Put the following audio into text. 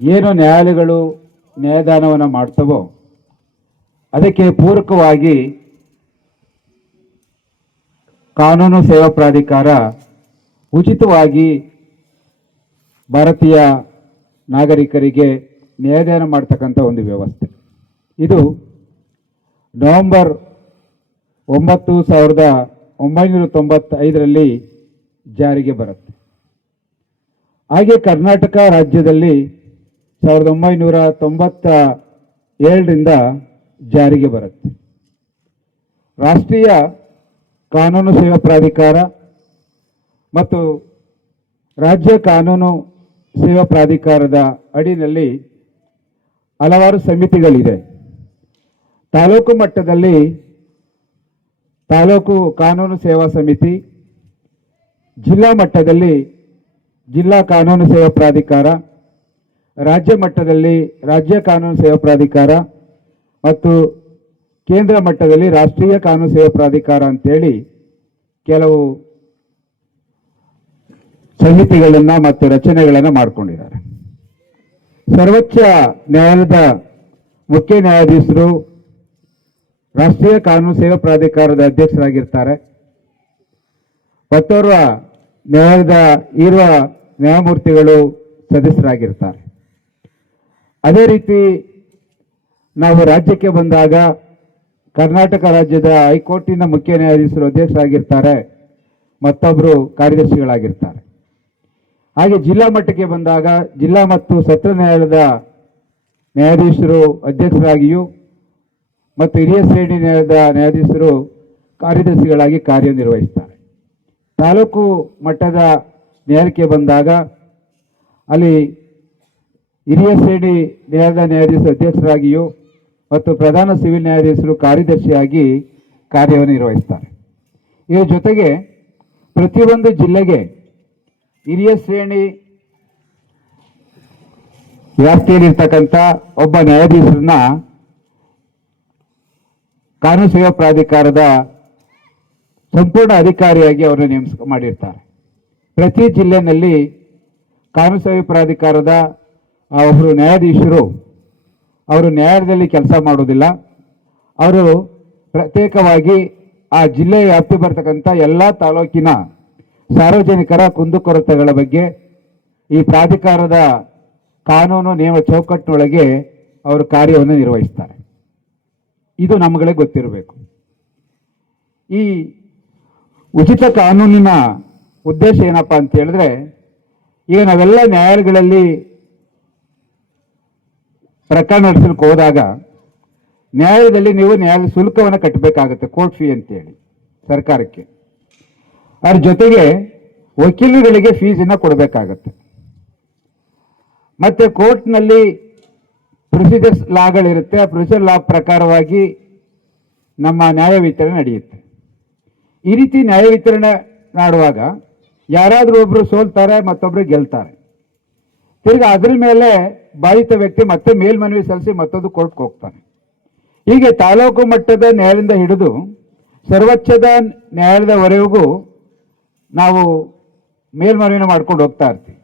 ಏನು ನ್ಯಾಯಾಲಯಗಳು ನ್ಯಾಯದಾನವನ್ನು ಮಾಡ್ತವೋ ಅದಕ್ಕೆ ಪೂರಕವಾಗಿ ಕಾನೂನು ಸೇವಾ ಪ್ರಾಧಿಕಾರ ಉಚಿತವಾಗಿ ಭಾರತೀಯ ನಾಗರಿಕರಿಗೆ ನ್ಯಾಯದಾನ ಮಾಡ್ತಕ್ಕಂಥ ಒಂದು ವ್ಯವಸ್ಥೆ. ಇದು ನವೆಂಬರ್ ಒಂಬತ್ತು ಸಾವಿರದ ಒಂಬೈನೂರ ತೊಂಬತ್ತೈದರಲ್ಲಿ ಜಾರಿಗೆ ಬರುತ್ತೆ. ಹಾಗೆ ಕರ್ನಾಟಕ ರಾಜ್ಯದಲ್ಲಿ ಸಾವಿರದ ಒಂಬೈನೂರ ತೊಂಬತ್ತ ಏಳರಿಂದ ಜಾರಿಗೆ ಬರುತ್ತೆ. ರಾಷ್ಟ್ರೀಯ ಕಾನೂನು ಸೇವಾ ಪ್ರಾಧಿಕಾರ ಮತ್ತು ರಾಜ್ಯ ಕಾನೂನು ಸೇವಾ ಪ್ರಾಧಿಕಾರದ ಅಡಿನಲ್ಲಿ ಹಲವಾರು ಸಮಿತಿಗಳಿದೆ. ತಾಲೂಕು ಮಟ್ಟದಲ್ಲಿ ತಾಲೂಕು ಕಾನೂನು ಸೇವಾ ಸಮಿತಿ, ಜಿಲ್ಲಾ ಮಟ್ಟದಲ್ಲಿ ಜಿಲ್ಲಾ ಕಾನೂನು ಸೇವಾ ಪ್ರಾಧಿಕಾರ ರಾಜ್ಯ ಮಟ್ಟದಲ್ಲಿ ರಾಜ್ಯ ಕಾನೂನು ಸೇವಾ ಪ್ರಾಧಿಕಾರ ಮತ್ತು ಕೇಂದ್ರ ಮಟ್ಟದಲ್ಲಿ ರಾಷ್ಟ್ರೀಯ ಕಾನೂನು ಸೇವಾ ಪ್ರಾಧಿಕಾರ ಅಂತೇಳಿ ಕೆಲವು ಸಮಿತಿಗಳನ್ನು ಮತ್ತು ರಚನೆಗಳನ್ನು ಮಾಡಿಕೊಂಡಿದ್ದಾರೆ. ಸರ್ವೋಚ್ಚ ನ್ಯಾಯಾಲಯದ ಮುಖ್ಯ ನ್ಯಾಯಾಧೀಶರು ರಾಷ್ಟ್ರೀಯ ಕಾನೂನು ಸೇವಾ ಪ್ರಾಧಿಕಾರದ ಅಧ್ಯಕ್ಷರಾಗಿರ್ತಾರೆ. ಮತ್ತೋರ್ವ ನ್ಯಾಯಾಲಯದ ಇರುವ ನ್ಯಾಯಮೂರ್ತಿಗಳು ಸದಸ್ಯರಾಗಿರ್ತಾರೆ. ಅದೇ ರೀತಿ ನಾವು ರಾಜ್ಯಕ್ಕೆ ಬಂದಾಗ ಕರ್ನಾಟಕ ರಾಜ್ಯದ ಹೈಕೋರ್ಟಿನ ಮುಖ್ಯ ನ್ಯಾಯಾಧೀಶರು ಅಧ್ಯಕ್ಷರಾಗಿರ್ತಾರೆ ಮತ್ತೊಬ್ಬರು ಕಾರ್ಯದರ್ಶಿಗಳಾಗಿರ್ತಾರೆ. ಹಾಗೆ ಜಿಲ್ಲಾ ಮಟ್ಟಕ್ಕೆ ಬಂದಾಗ ಜಿಲ್ಲಾ ಮತ್ತು ಸತ್ರ ನ್ಯಾಯಾಲಯದ ನ್ಯಾಯಾಧೀಶರು ಅಧ್ಯಕ್ಷರಾಗಿಯೂ ಮತ್ತು ಹಿರಿಯ ಶ್ರೇಣಿ ನ್ಯಾಯದ ನ್ಯಾಯಾಧೀಶರು ಕಾರ್ಯದರ್ಶಿಗಳಾಗಿ ಕಾರ್ಯನಿರ್ವಹಿಸ್ತಾರೆ. ತಾಲೂಕು ಮಟ್ಟದ ನ್ಯಾಯಾಲಯಕ್ಕೆ ಬಂದಾಗ ಅಲ್ಲಿ ಹಿರಿಯ ಶ್ರೇಣಿ ನ್ಯಾಯಾಲಯ ನ್ಯಾಯಾಧೀಶ ಅಧ್ಯಕ್ಷರಾಗಿಯೂ ಮತ್ತು ಪ್ರಧಾನ ಸಿವಿಲ್ ನ್ಯಾಯಾಧೀಶರು ಕಾರ್ಯದರ್ಶಿಯಾಗಿ ಕಾರ್ಯವನ್ನು ನಿರ್ವಹಿಸ್ತಾರೆ. ಇದರ ಜೊತೆಗೆ ಪ್ರತಿಯೊಂದು ಜಿಲ್ಲೆಗೆ ಹಿರಿಯ ಶ್ರೇಣಿ ವ್ಯಾಪ್ತಿಯಲ್ಲಿರ್ತಕ್ಕಂಥ ಒಬ್ಬ ನ್ಯಾಯಾಧೀಶರನ್ನ ಕಾನೂನು ಸೇವಾ ಪ್ರಾಧಿಕಾರದ ಸಂಪೂರ್ಣ ಅಧಿಕಾರಿಯಾಗಿ ಅವರು ನೇಮಕ ಮಾಡಿರ್ತಾರೆ. ಪ್ರತಿ ಜಿಲ್ಲೆಯಲ್ಲಿ ಕಾನೂನು ಸೇವಾ ಪ್ರಾಧಿಕಾರದ ಒಬ್ಬರು ನ್ಯಾಯಾಧೀಶರು, ಅವರು ನ್ಯಾಯಾಲಯದಲ್ಲಿ ಕೆಲಸ ಮಾಡೋದಿಲ್ಲ. ಅವರು ಪ್ರತ್ಯೇಕವಾಗಿ ಆ ಜಿಲ್ಲೆಯ ವ್ಯಾಪ್ತಿ ಬರ್ತಕ್ಕಂಥ ಎಲ್ಲ ತಾಲೂಕಿನ ಸಾರ್ವಜನಿಕರ ಕುಂದುಕೊರತೆಗಳ ಬಗ್ಗೆ ಈ ಪ್ರಾಧಿಕಾರದ ಕಾನೂನು, ನಿಯಮ ಚೌಕಟ್ಟಿನೊಳಗೆ ಅವರು ಕಾರ್ಯವನ್ನು ನಿರ್ವಹಿಸ್ತಾರೆ. ಇದು ನಮ್ಮಗಳೇ ಗೊತ್ತಿರಬೇಕು. ಈ ಉಚಿತ ಕಾನೂನಿನ ಉದ್ದೇಶ ಏನಪ್ಪಾ ಅಂತ ಹೇಳಿದ್ರೆ, ಈಗ ನಾವೆಲ್ಲ ನ್ಯಾಯಾಲಯಗಳಲ್ಲಿ ಪ್ರಕರಣ ನಡೆಸಲಿಕ್ಕೆ ಹೋದಾಗ ನ್ಯಾಯದಲ್ಲಿ ನೀವು ನ್ಯಾಯ ಶುಲ್ಕವನ್ನು ಕಟ್ಟಬೇಕಾಗುತ್ತೆ ಕೋರ್ಟ್ ಫೀ ಅಂತೇಳಿ ಸರ್ಕಾರಕ್ಕೆ. ಅದ್ರ ಜೊತೆಗೆ ವಕೀಲರುಗಳಿಗೆ ಫೀಸನ್ನು ಕೊಡಬೇಕಾಗತ್ತೆ. ಮತ್ತು ಕೋರ್ಟ್ನಲ್ಲಿ ಪ್ರೊಸೀಜರ್ಸ್ ಲಾಗಳಿರುತ್ತೆ. ಆ ಪ್ರೊಸೀಜರ್ ಲಾ ಪ್ರಕಾರವಾಗಿ ನಮ್ಮ ನ್ಯಾಯ ವಿತರಣೆ ನಡೆಯುತ್ತೆ. ಈ ರೀತಿ ನ್ಯಾಯ ವಿತರಣೆ ಮಾಡುವಾಗ ಯಾರಾದರೂ ಒಬ್ಬರು ಸೋಲ್ತಾರೆ ಮತ್ತೊಬ್ಬರು ಗೆಲ್ತಾರೆ. ತಿರ್ಗಿ ಅದ್ರ ಮೇಲೆ ಬಾಧಿತ ವ್ಯಕ್ತಿ ಮತ್ತೆ ಮೇಲ್ಮನವಿ ಸಲ್ಲಿಸಿ ಮತ್ತೊಂದು ಕೋರ್ಟ್ಗೆ ಹೋಗ್ತಾನೆ. ಹೀಗೆ ತಾಲೂಕು ಮಟ್ಟದ ನ್ಯಾಯಾಲಯದಿಂದ ಹಿಡಿದು ಸರ್ವೋಚ್ಚದ ನ್ಯಾಯಾಲಯದವರೆಗೂ ನಾವು ಮೇಲ್ಮನವಿನ ಮಾಡ್ಕೊಂಡು ಹೋಗ್ತಾ ಇರ್ತೀವಿ.